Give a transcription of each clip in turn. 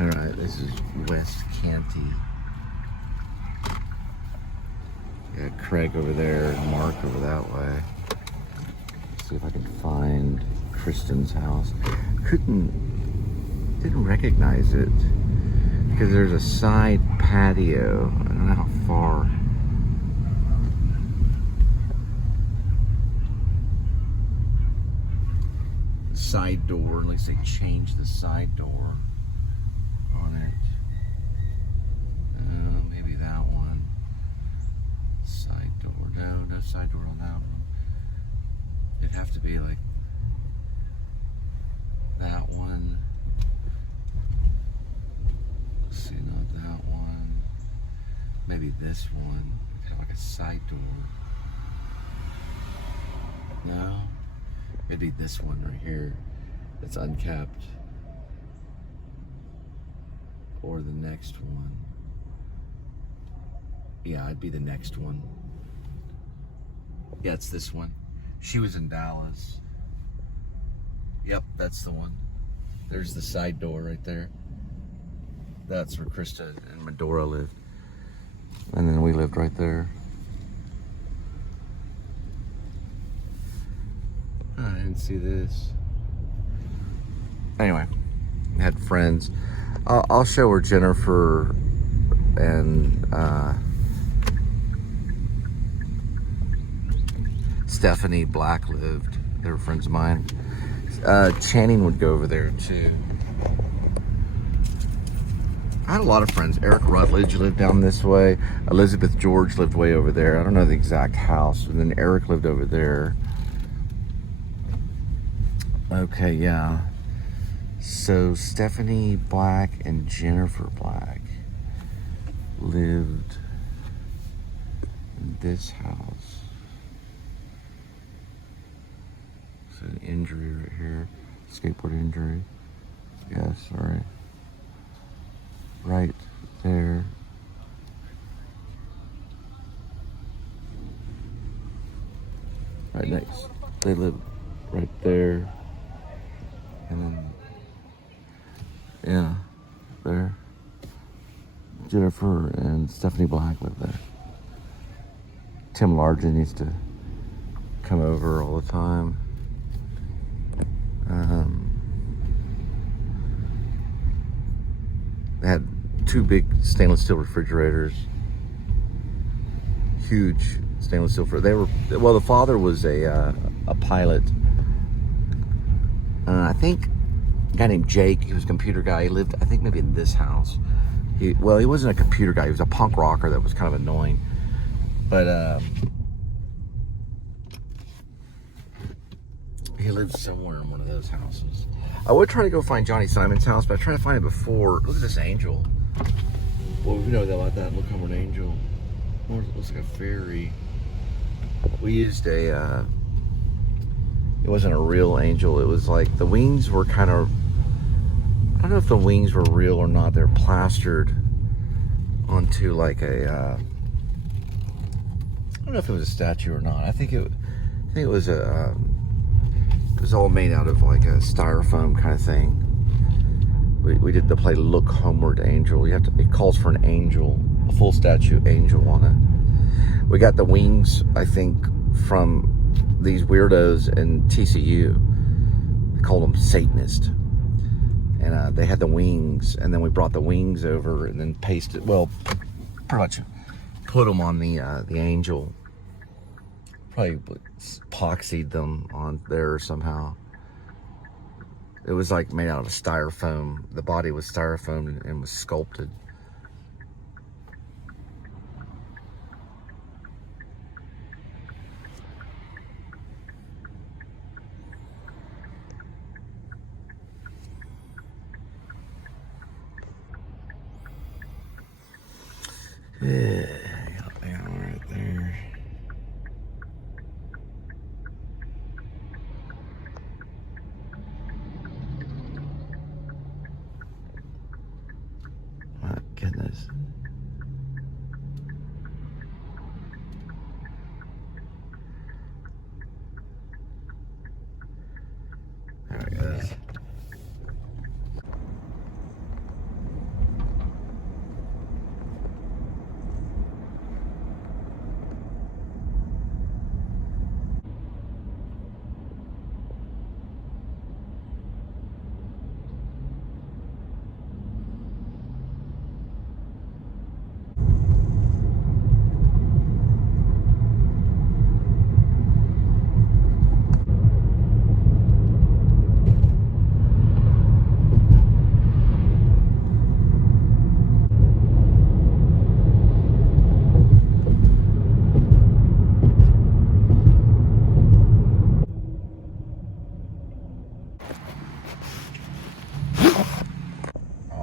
All right, this is West Canty. Got Craig over there and Mark over that way. Let's see if I can find Kristen's house. Didn't recognize it because there's a side patio. I don't know how far. Side door, at least they changed the side door on it. Maybe that one. Side door, no side door on that one. It'd have to be like that one. Let's see, not that one. Maybe this one. Kind of like a side door. No. It'd be this one right here that's unkept. Or the next one. Yeah, it'd be the next one. Yeah, it's this one. She was in Dallas. Yep, that's the one. There's the side door right there. That's where Krista and Medora lived. And then we lived right there. I didn't see this. Anyway, I had friends. I'll show her Jennifer and Stephanie Black lived. They were friends of mine. Channing would go over there too. I had a lot of friends. Eric Rutledge lived down this way. Elizabeth George lived way over there. I don't know the exact house. And then Eric lived over there. Okay, yeah. So Stephanie Black and Jennifer Black lived in this house. So an injury right here. Skateboard injury. Yes, all right. Right there. Right next. They live right there. And then, yeah, there. Jennifer and Stephanie Black live there. Tim Largent used to come over all the time. They had two big stainless steel refrigerators. Huge stainless steel. Well, the father was a pilot. I think a guy named Jake, he was a computer guy. He lived, I think, maybe in this house. He wasn't a computer guy. He was a punk rocker that was kind of annoying. But he lived somewhere in one of those houses. I would try to go find Johnny Simon's house, but I tried to find it before. Look at this angel. Well, we know about that. Look over an angel. It looks like a fairy. We used it wasn't a real angel. It was like the wings were kind of, I don't know if the wings were real or not. They're plastered onto like a, I don't know if it was a statue or not. I think it was it was all made out of like a styrofoam kind of thing. We did the play Look Homeward Angel. It calls for an angel, a full statue angel on it. We got the wings, I think, from these weirdos in TCU. They called them Satanists. And they had the wings, and then we brought the wings over and then pretty much put them on the angel. Probably epoxied them on there somehow. It was like made out of styrofoam. The body was styrofoam and was sculpted. Yeah, got that one right there. My goodness. There it goes.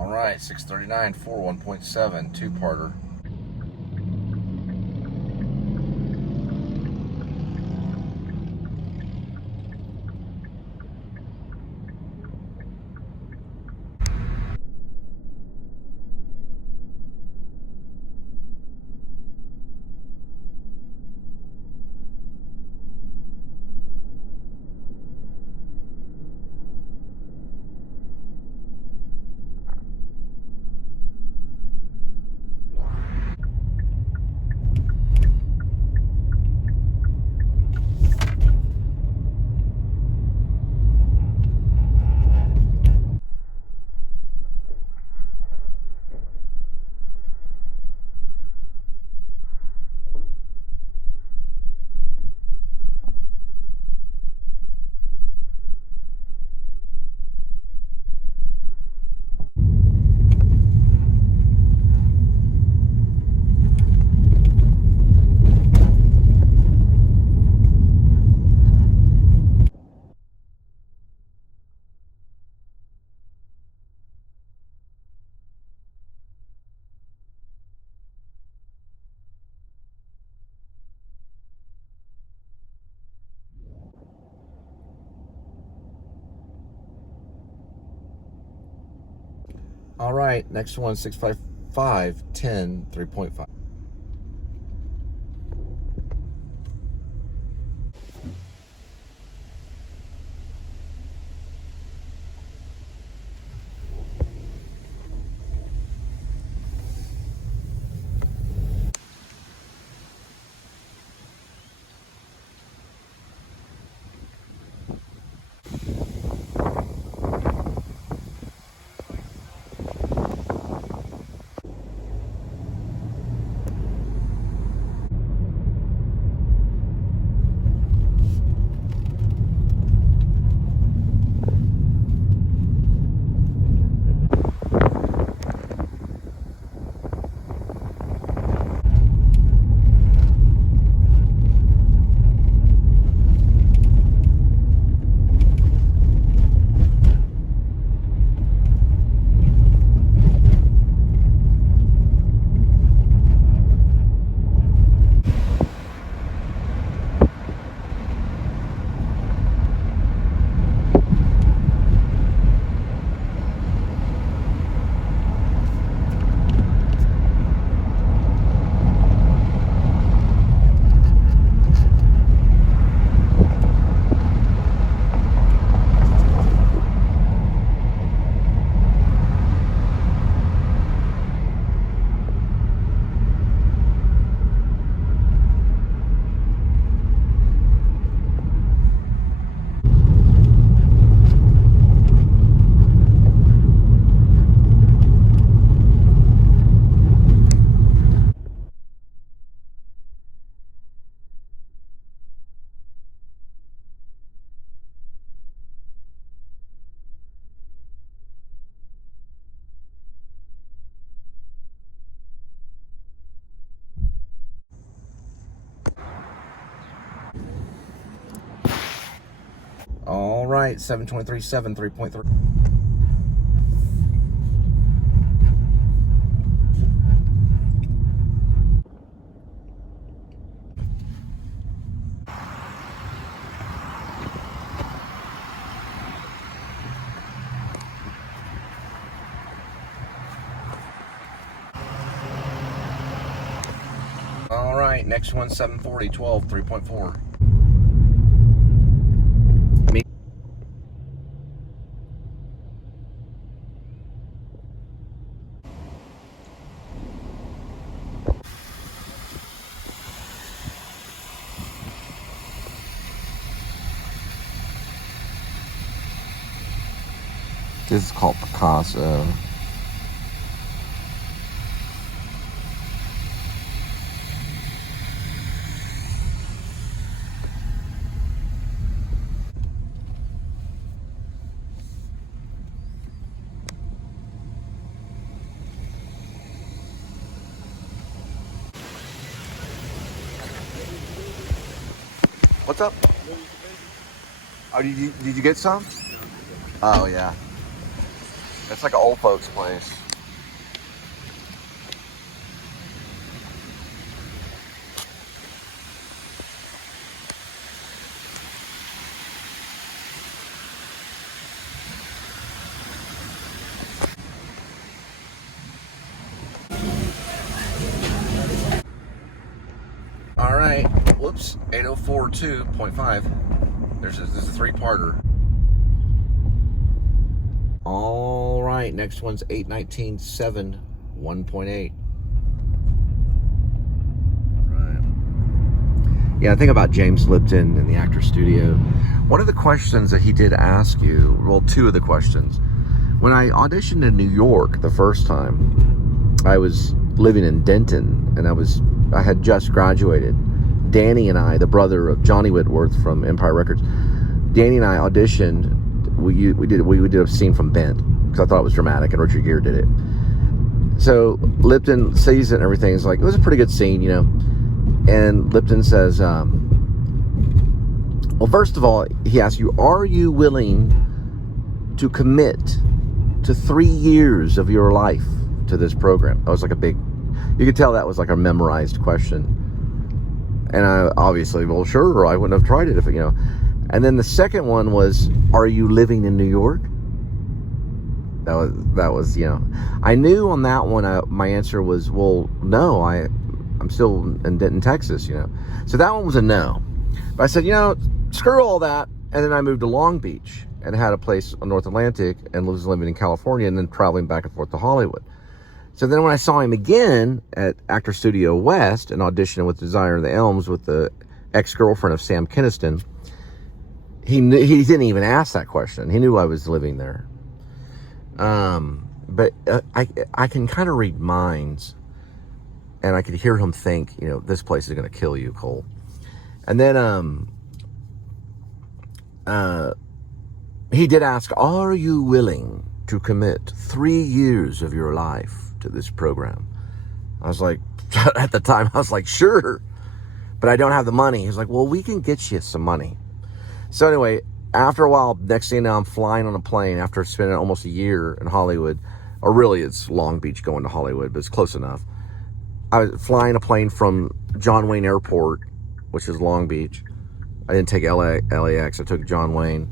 right, 639 for 1.7, two-parter. All right, next one, 655, 10, 3.5. All right, 723, 7, 3.3. All right, next one, 740, 12, 3.4. This is called Picasso. What's up? Oh, did you get some? Oh, yeah. It's like an old folks place. All right, whoops, 8042.5. This is a three-parter. All right, next one's 819.7, 1.8. Right. Yeah, I think about James Lipton in the Actor Studio. One of the questions that he did ask you, well, two of the questions. When I auditioned in New York the first time, I was living in Denton, and I had just graduated. Danny and I, the brother of Johnny Whitworth from Empire Records, Danny and I auditioned. We did a scene from Bent because I thought it was dramatic, and Richard Gere did it. So Lipton sees it and everything. It's like, it was a pretty good scene, you know. And Lipton says, well, first of all, he asks you, are you willing to commit to 3 years of your life to this program? That was like a big, you could tell that was like a memorized question. And I obviously, well, sure, I wouldn't have tried it if, you know. And then the second one was, are you living in New York? That was, you know, I knew on that one, my answer was, well, no, I'm still in Denton, Texas, you know. So that one was a no. But I said, you know, screw all that. And then I moved to Long Beach and had a place on North Atlantic and was living in California and then traveling back and forth to Hollywood. So then when I saw him again at Actor Studio West and auditioning with Desire of the Elms with the ex-girlfriend of Sam Kinniston, he didn't even ask that question. He knew I was living there. But I can kind of read minds, and I could hear him think, you know, this place is going to kill you, Cole. And then he did ask, are you willing to commit 3 years of your life to this program? I was like, at the time, I was like, sure, but I don't have the money. He was like, well, we can get you some money. So anyway, after a while, next thing you know, I'm flying on a plane after spending almost a year in Hollywood. Or really, it's Long Beach going to Hollywood, but it's close enough. I was flying a plane from John Wayne Airport, which is Long Beach. I didn't take LAX, I took John Wayne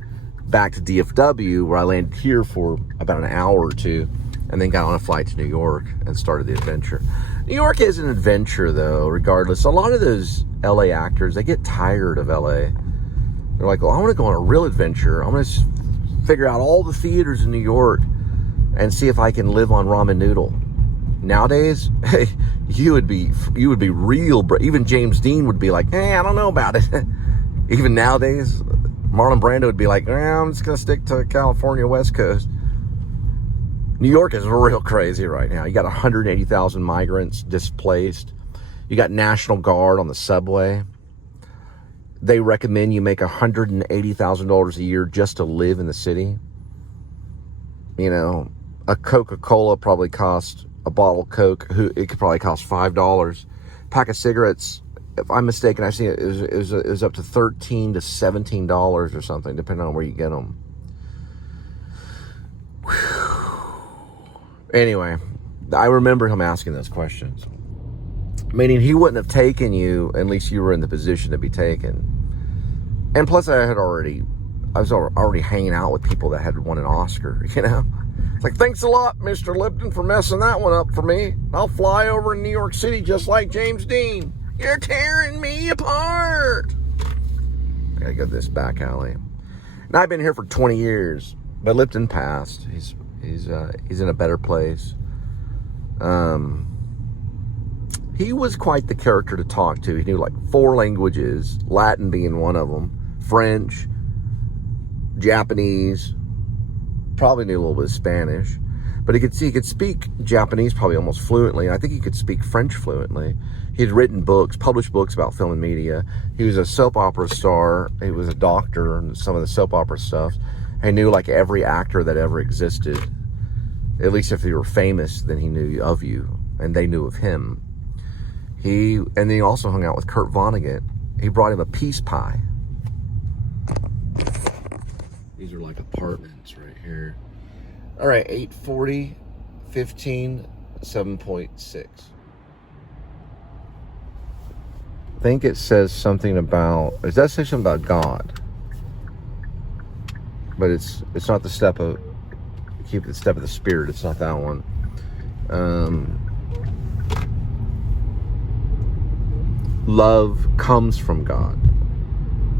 back to DFW, where I landed here for about an hour or two, and then got on a flight to New York and started the adventure. New York is an adventure, though, regardless. A lot of those LA actors, they get tired of LA. They're like, well, I want to go on a real adventure. I'm going to figure out all the theaters in New York and see if I can live on ramen noodle. Nowadays, hey, you would be real. Even James Dean would be like, I don't know about it. Even nowadays, Marlon Brando would be like, I'm just going to stick to California West Coast. New York is real crazy right now. You got 180,000 migrants displaced. You got National Guard on the subway. They recommend you make $180,000 a year just to live in the city. You know, a Coca-Cola probably costs, a bottle of Coke, it could probably cost $5. Pack of cigarettes, if I'm mistaken, I've seen it was up to $13 to $17 or something, depending on where you get them. Whew. Anyway, I remember him asking those questions. Meaning he wouldn't have taken you unless you were in the position to be taken. And plus I was already hanging out with people that had won an Oscar, you know? It's like, thanks a lot, Mr. Lipton, for messing that one up for me. I'll fly over to New York City just like James Dean. You're tearing me apart. I gotta go to this back alley. And I've been here for 20 years, but Lipton passed. He's in a better place. He was quite the character to talk to. He knew like 4 languages, Latin being one of them, French, Japanese, probably knew a little bit of Spanish, but he could speak Japanese probably almost fluently. I think he could speak French fluently. He had written books, published books about film and media. He was a soap opera star. He was a doctor and some of the soap opera stuff. He knew like every actor that ever existed. At least if they were famous, then he knew of you, and they knew of him. And then he also hung out with Kurt Vonnegut. He brought him a peace pie. These are like apartments right here. All right, 8:40, 15, 7.6. I think it says something about, it does say something about God. But it's not the step of, keep the step of the Spirit. It's not that one. Love comes from God,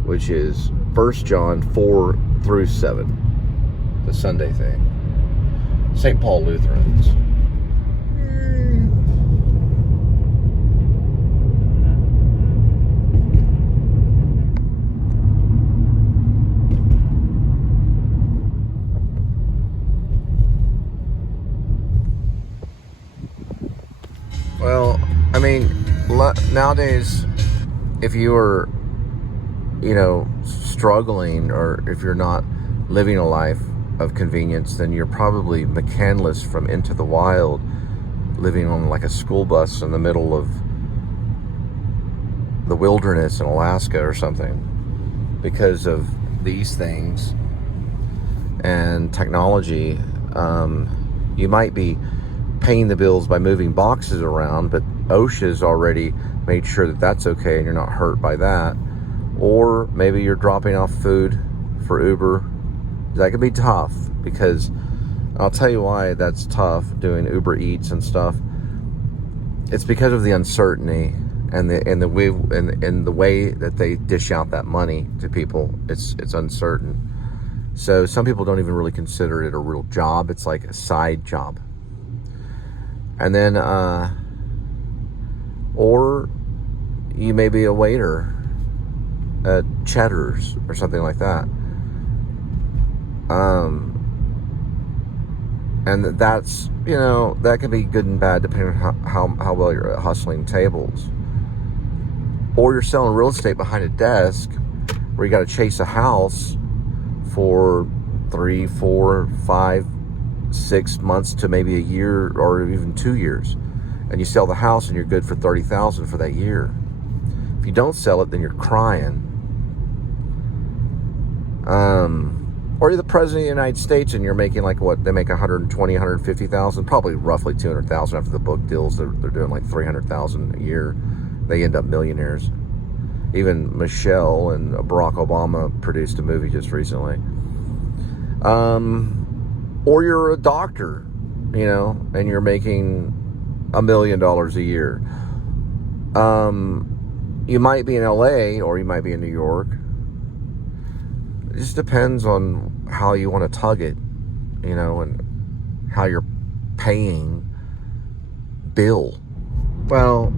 which is 1 John 4 through 7, the Sunday thing. St. Paul Lutherans. Well, I mean, nowadays, if you are, struggling, or if you're not living a life of convenience, then you're probably McCandless from Into the Wild, living on like a school bus in the middle of the wilderness in Alaska or something, because of these things and technology. You might be paying the bills by moving boxes around, but OSHA's already made sure that that's okay and you're not hurt by that. Or maybe you're dropping off food for Uber. That could be tough, because I'll tell you why that's tough, doing Uber Eats and stuff. It's because of the uncertainty and the way that they dish out that money to people. It's uncertain. So some people don't even really consider it a real job. It's like a side job. And then, or you may be a waiter at Cheddar's or something like that. And that's, that can be good and bad depending on how well you're at hustling tables. Or you're selling real estate behind a desk where you got to chase a house for 3, 4, 5, 6 months to maybe a year, or even 2 years. And you sell the house and you're good for $30,000 for that year. If you don't sell it, then you're crying. Or you're the president of the United States and you're making like what they make, 120, 150,000, probably roughly 200,000 after the book deals. They're doing like 300,000 a year. They end up millionaires. Even Michelle and Barack Obama produced a movie just recently. Or you're a doctor, and you're making $1 million a year. You might be in LA or you might be in New York. It just depends on how you want to tug it, and how you're paying bill. Well,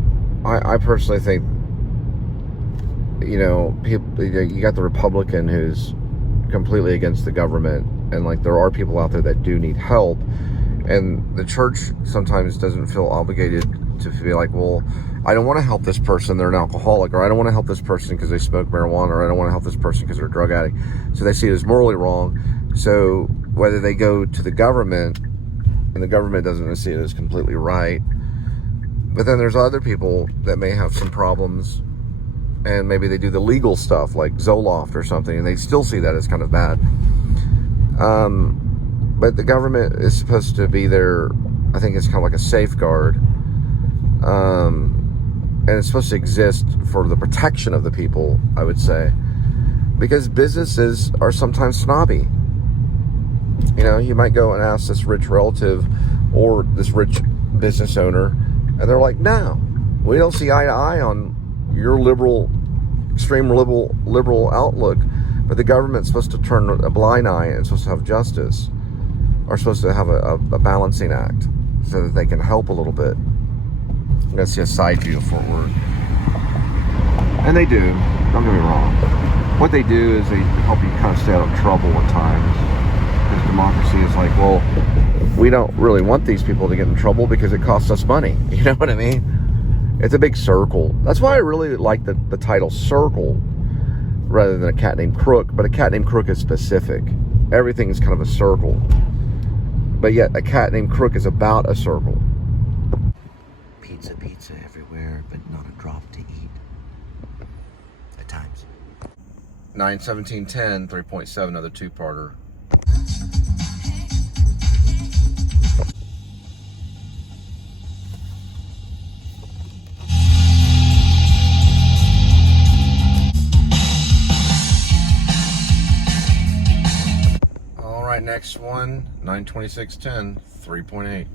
I personally think, people, you got the Republican who's completely against the government, and like there are people out there that do need help, and the church sometimes doesn't feel obligated to be like, well, I don't want to help this person, they're an alcoholic, or I don't want to help this person because they smoke marijuana, or I don't want to help this person because they're a drug addict. So they see it as morally wrong. So whether they go to the government, and the government doesn't see it as completely right, but then there's other people that may have some problems, and maybe they do the legal stuff like Zoloft or something, and they still see that as kind of bad. But the government is supposed to be there. I think it's kind of like a safeguard. And it's supposed to exist for the protection of the people, I would say. Because businesses are sometimes snobby. You might go and ask this rich relative or this rich business owner, and they're like, no, we don't see eye to eye on your extreme liberal outlook. But the government's supposed to turn a blind eye and supposed to have justice, or supposed to have a balancing act so that they can help a little bit. I'm going to see a side view of Fort Worth. And they do, don't get me wrong. What they do is they help you kind of stay out of trouble at times. Because democracy is like, well, we don't really want these people to get in trouble because it costs us money. You know what I mean? It's a big circle. That's why I really like the title Circle rather than A Cat Named Crook. But A Cat Named Crook is specific. Everything is kind of a circle. But yet A Cat Named Crook is about a circle. Pizza everywhere, but not a drop to eat. At times. 9/17/10, 3.7, another two-parter. right, next one, 92610, 3.8.